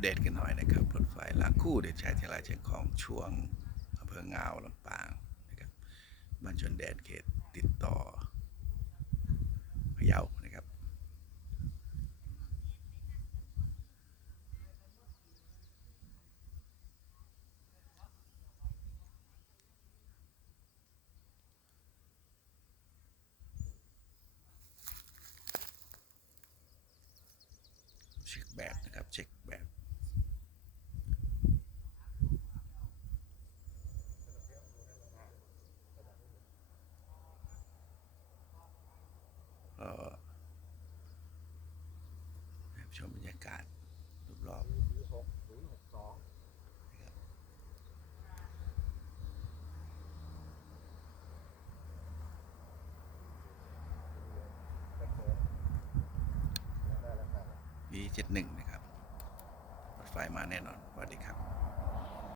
เดตกันหน่อยนะครับรถไฟลางคู่เด็ดชายเทลาเชียงของช่วงอำเภองาวลำปางนะครับบ้านชนแดนเขตติดต่อพะเยานะครับเช็คแบบนะครับเช็คแบบ ก็ชมบรรยากาศรอบๆนะครับเป็นเบอบปีเจ็ดหนึ่งนะครับรถไฟมาแน่นอนสวัสดีครับ